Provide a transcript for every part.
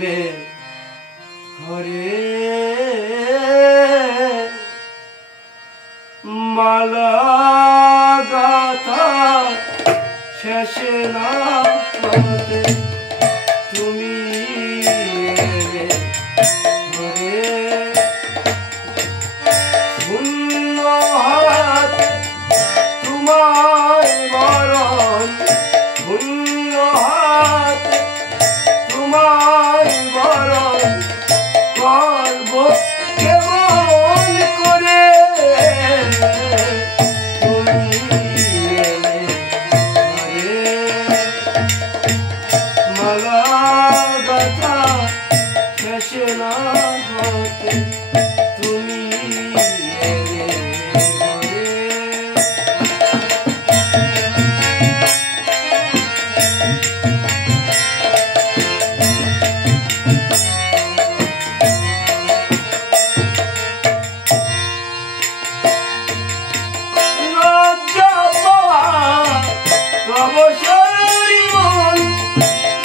এলে ঘরে মালা গাথা শেষে না হতে তুমি এলে ঘরে শূন্য হাতে তোমায় বরণ শূন্য হাতে তোমায় বরণ করব কেমন করে তুমি এলে ঘরে মালা গাথা শেষে না হতে তুমি এলে ঘরে অবসরী মন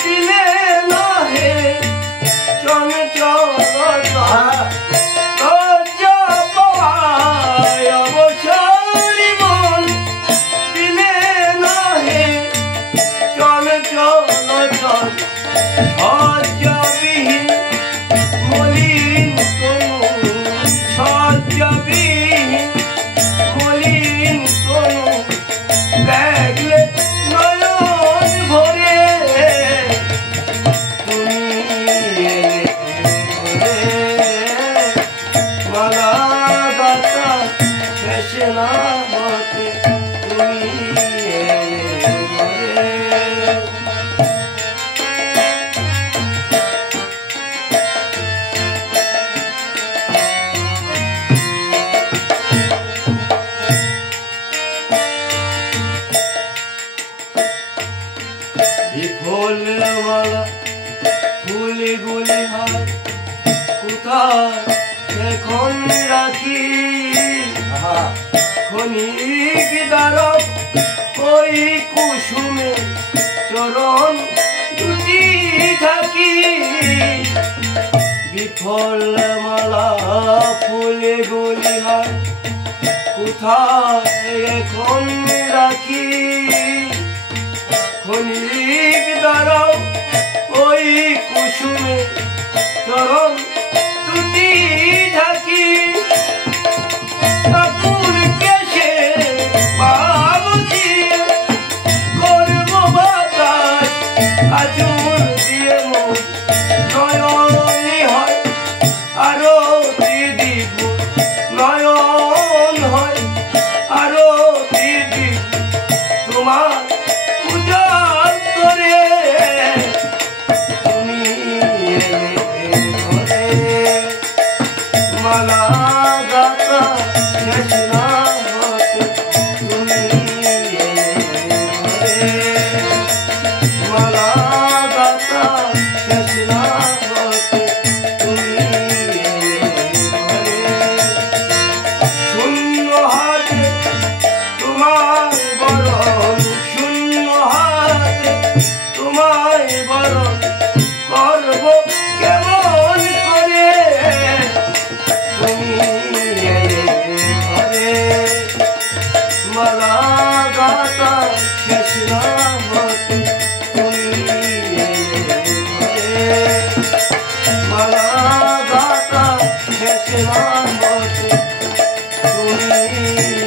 দিলে না হে চঞ্চল অবসরী মন দিলে না হে চঞ্চল সজ্জাবিহীন মলিন তনু সজ্জাবিহীন মলিন তনু দেখলে না হতে তুমি এলে ঘরে বিফল মালা ফুলগুলি হয় কোথায় এখন রাখি ক্ষণিক দাঁড়াও ওই কুসুমে চরণ দুটি ঢাকি বিফল মালা ফুলে গলি হয় কোথায় এখন রাখি ক্ষণিক দাঁড়াও ওই কুসুমে চরণ দুটি ঢাকি আজুর দিয়ে মন নয়নি হয় আরো দিব নয়ন হয় আরো দিব তোমার উজাড় করে তুমি এলে ঘরে মালা গাথা শেষ না হতে তুমি এলে ঘরে মালা গাথা শেষ না হতে তুমি এলে ঘরে শূন্য হাতে তোমায় বরণ শূন্য হাতে তোমায় বরণ করব কেমন করে তুমি এলে ঘরে মালা গাথা শেষ না হতে মালা গাথা শেষ না হতে তুমি